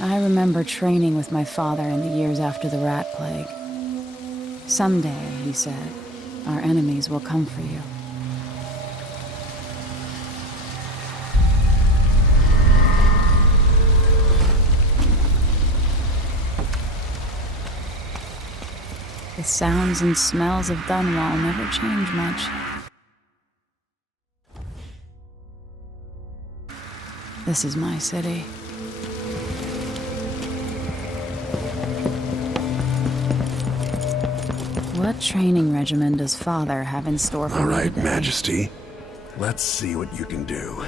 I remember training with my father in the years after the rat plague. Someday, he said, our enemies will come for you. The sounds and smells of Dunwall never change much. This is my city. What training regimen does Father have in store for me today? All right, Majesty. Let's see what you can do.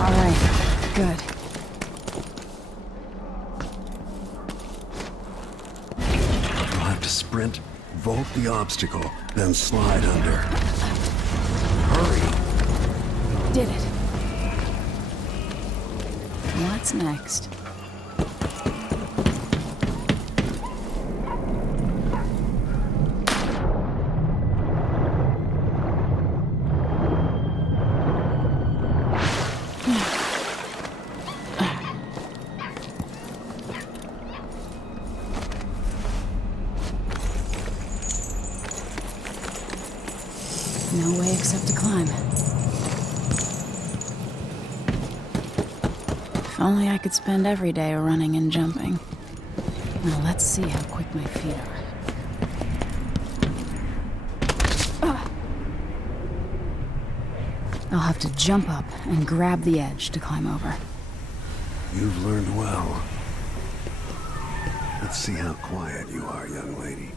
All right, good. You'll have to sprint, vault the obstacle, then slide under. Hurry! Did it. What's next? No way except to climb. If only I could spend every day running and jumping. Now let's see how quick my feet are. I'll have to jump up and grab the edge to climb over. You've learned well. Let's see how quiet you are, young lady.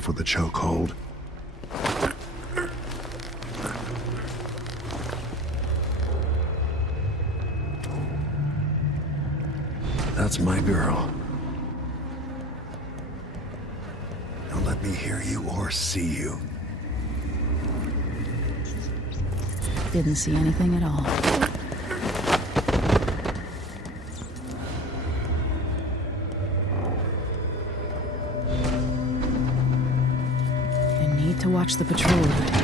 enough with the chokehold. That's my girl. Don't let me hear you or see you. Didn't see anything at all. I need to watch the patrol line.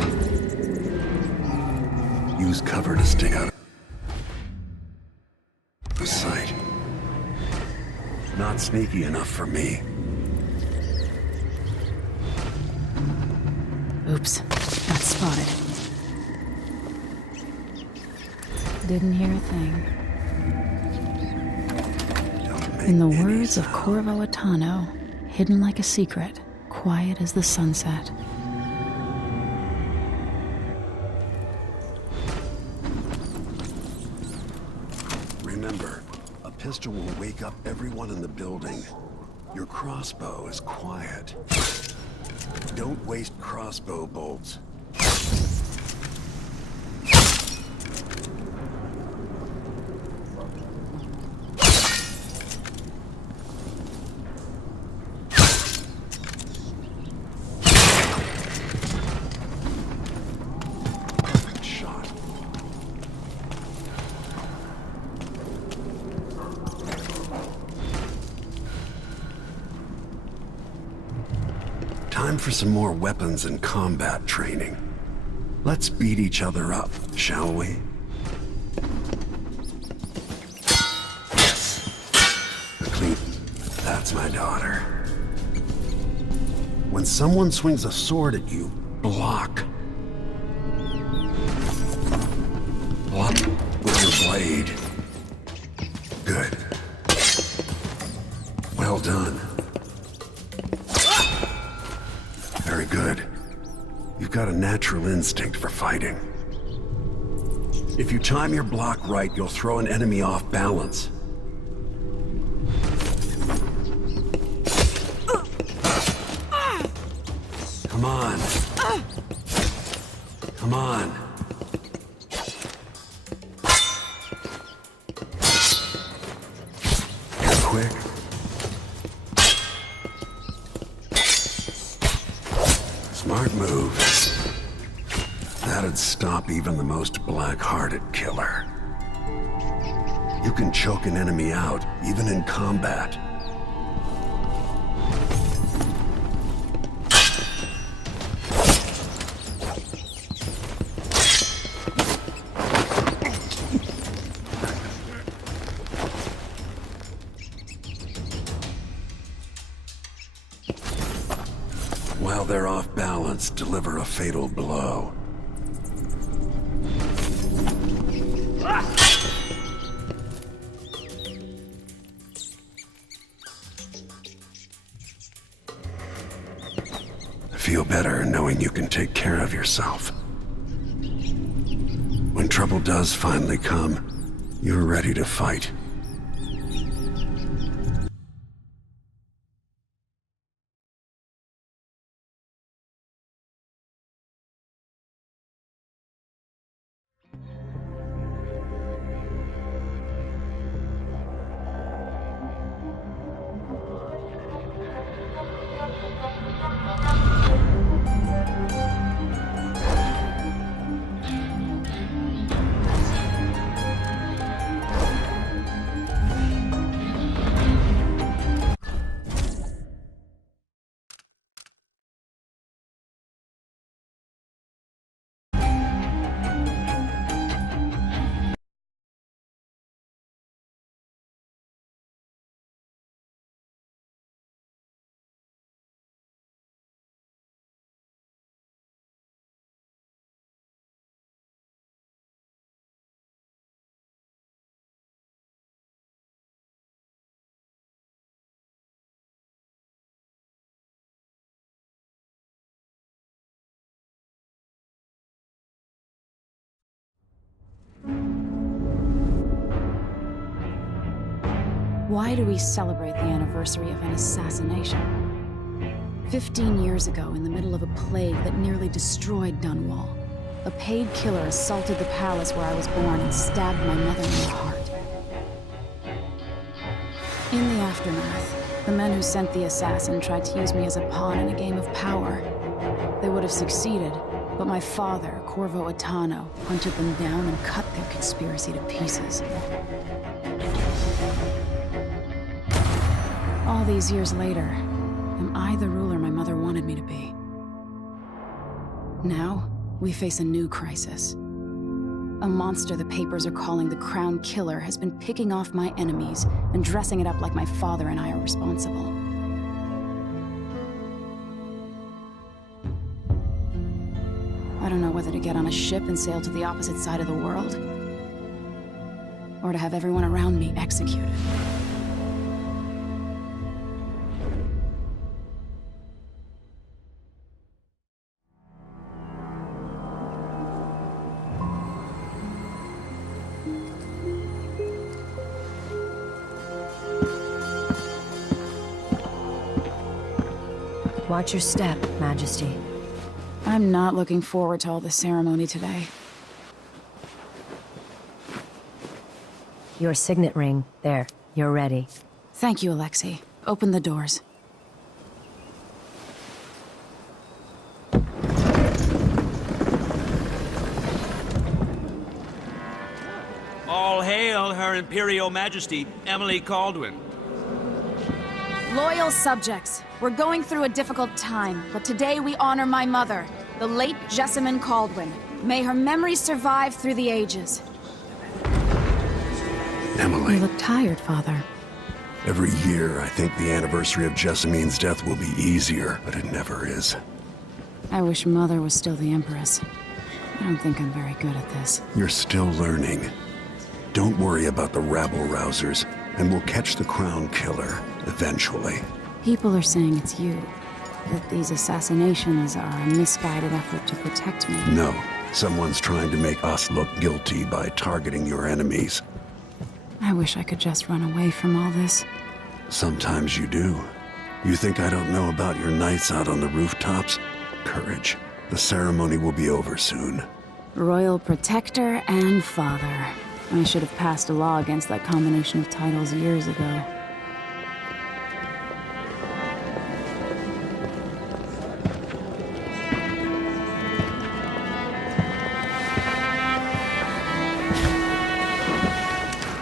Use cover to stay out of sight. Not sneaky enough for me. Oops, got spotted. Didn't hear a thing. In the words of Corvo Attano, hidden like a secret, quiet as the sunset. Remember, a pistol will wake up everyone in the building. Your crossbow is quiet. Don't waste crossbow bolts. Perfect shot. Time for some more weapons and combat training. Let's beat each other up, shall we? Yes. The clean. That's my daughter. When someone swings a sword at you, block. Block with your blade. Good. Well done. Very good. You've got a natural instinct for fighting. If you time your block right, you'll throw an enemy off balance. Come on. Come on. Quick. Smart move. That'd stop even the most black-hearted killer. You can choke an enemy out, even in combat. While they're off balance, deliver a fatal blow. Feel better knowing you can take care of yourself. When trouble does finally come, you're ready to fight. Why do we celebrate the anniversary of an assassination? 15 years ago, in the middle of a plague that nearly destroyed Dunwall, a paid killer assaulted the palace where I was born and stabbed my mother in the heart. In the aftermath, the men who sent the assassin tried to use me as a pawn in a game of power. They would have succeeded, but my father, Corvo Attano, hunted them down and cut their conspiracy to pieces. All these years later, am I the ruler my mother wanted me to be? Now, we face a new crisis. A monster the papers are calling the Crown Killer has been picking off my enemies and dressing it up like my father and I are responsible. I don't know whether to get on a ship and sail to the opposite side of the world, or to have everyone around me executed. Watch your step, Majesty. I'm not looking forward to all the ceremony today. Your signet ring. There, you're ready. Thank you, Alexei. Open the doors. All hail Her Imperial Majesty, Emily Caldwin. Loyal subjects, we're going through a difficult time, but today we honor my mother, the late Jessamine Caldwin. May her memory survive through the ages. Emily. You look tired, Father. Every year, I think the anniversary of Jessamine's death will be easier, but it never is. I wish Mother was still the Empress. I don't think I'm very good at this. You're still learning. Don't worry about the rabble-rousers, and we'll catch the Crown Killer, eventually. People are saying it's you. That these assassinations are a misguided effort to protect me. No, someone's trying to make us look guilty by targeting your enemies. I wish I could just run away from all this. Sometimes you do. You think I don't know about your nights out on the rooftops? Courage. The ceremony will be over soon. Royal Protector and Father. I should have passed a law against that combination of titles years ago.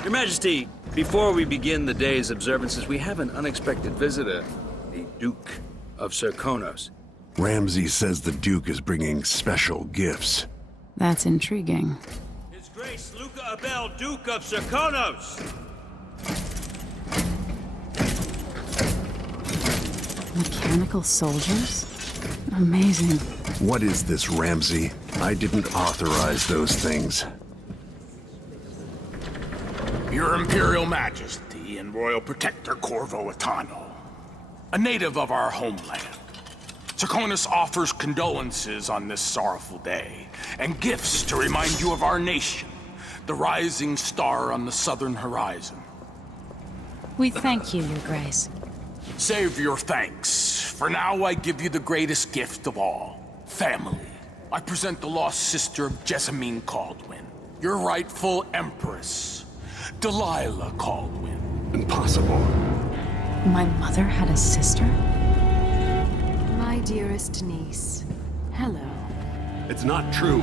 Your Majesty, before we begin the day's observances, we have an unexpected visitor, the Duke of Serkonos. Ramsay says the Duke is bringing special gifts. That's intriguing. His Grace Luca Abel, Duke of Serkonos! Mechanical soldiers? Amazing. What is this, Ramsay? I didn't authorize those things. Your Imperial Majesty and Royal Protector Corvo Attano, a native of our homeland. Serkonos offers condolences on this sorrowful day, and gifts to remind you of our nation, the rising star on the southern horizon. We thank you, Your Grace. Save your thanks. For now, I give you the greatest gift of all, family. I present the lost sister of Jessamine Caldwin, your rightful Empress, Delilah Caldwin. Impossible. My mother had a sister? My dearest niece, hello. It's not true.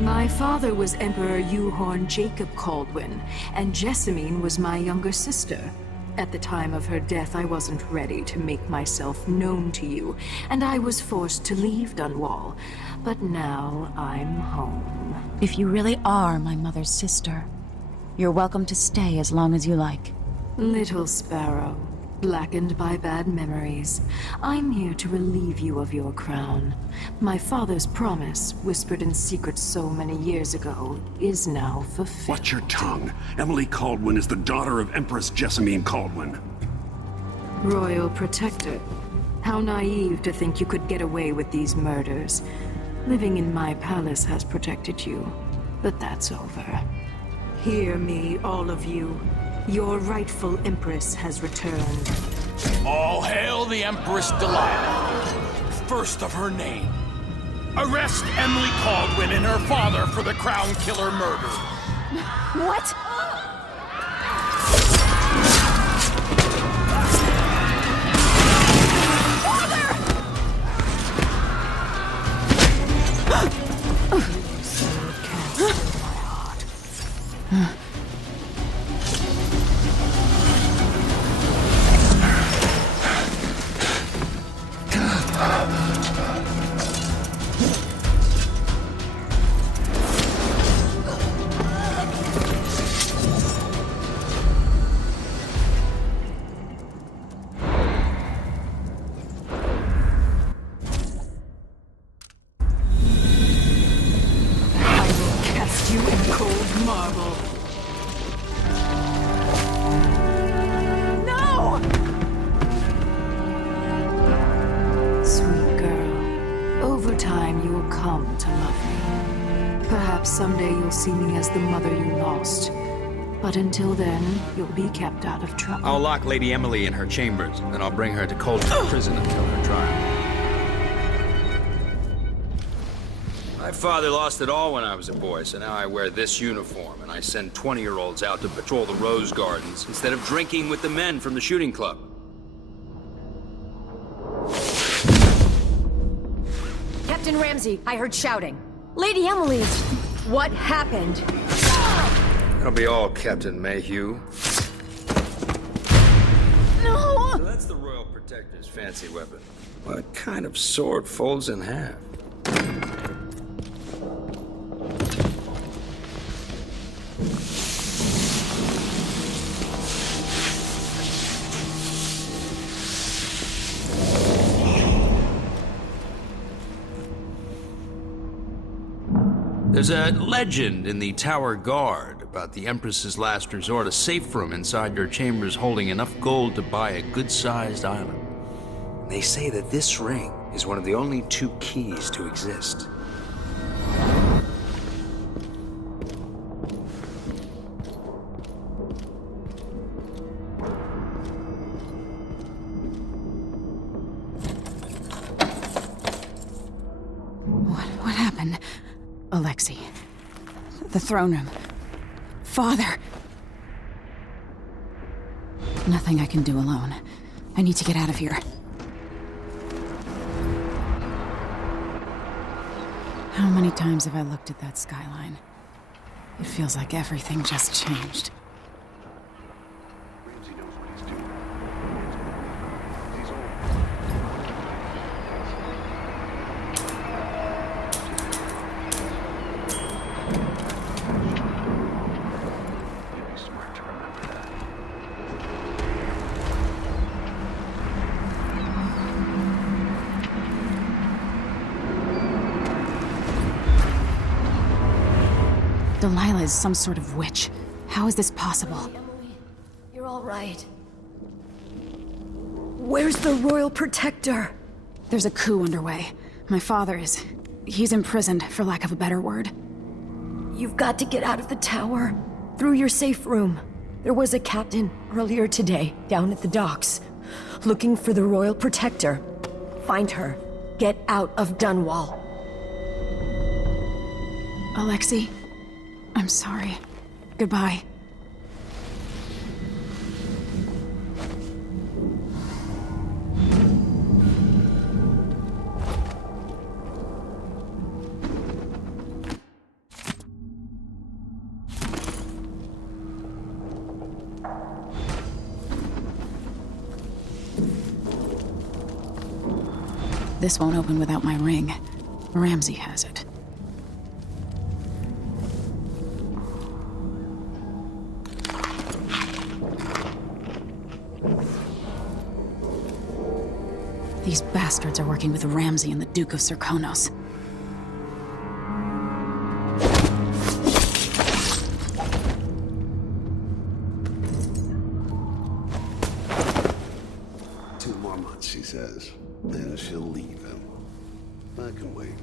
My father was Emperor Euhorn Jacob Caldwin, and Jessamine was my younger sister. At the time of her death, I wasn't ready to make myself known to you, and I was forced to leave Dunwall. But now I'm home. If you really are my mother's sister, you're welcome to stay as long as you like. Little sparrow, blackened by bad memories, I'm here to relieve you of your crown. My father's promise, whispered in secret so many years ago, is now fulfilled. Watch your tongue. Emily Caldwin is the daughter of Empress Jessamine Caldwin. Royal Protector, how naive to think you could get away with these murders. Living in my palace has protected you, but that's over. Hear me, all of you. Your rightful Empress has returned. All hail the Empress Delilah, first of her name. Arrest Emily Caldwin and her father for the Crown Killer murder. What? You in cold marble. No! Sweet girl, over time you will come to love me. Perhaps someday you'll see me as the mother you lost. But until then, you'll be kept out of trouble. I'll lock Lady Emily in her chambers, then I'll bring her to Coldstream Prison until her trial. My father lost it all when I was a boy, so now I wear this uniform, and I send 20-year-olds out to patrol the Rose Gardens instead of drinking with the men from the shooting club. Captain Ramsey, I heard shouting. Lady Emily, what happened? That'll be all, Captain Mayhew. No! So that's the Royal Protector's fancy weapon. What kind of sword folds in half? There's a legend in the Tower Guard about the Empress's last resort, a safe room inside your chambers holding enough gold to buy a good-sized island. They say that this ring is one of the only 2 keys to exist. What happened? Alexei. The throne room. Father. Nothing I can do alone. I need to get out of here. How many times have I looked at that skyline? It feels like everything just changed. Delilah is some sort of witch. How is this possible? Emily, you're all right. Where's the Royal Protector? There's a coup underway. My father is... he's imprisoned, for lack of a better word. You've got to get out of the tower. Through your safe room. There was a captain earlier today, down at the docks, looking for the Royal Protector. Find her. Get out of Dunwall. Alexei, I'm sorry. Goodbye. This won't open without my ring. Ramsey has it. These bastards are working with Ramsey and the Duke of Serkonos. Two more months, she says. Then she'll leave him. I can wait.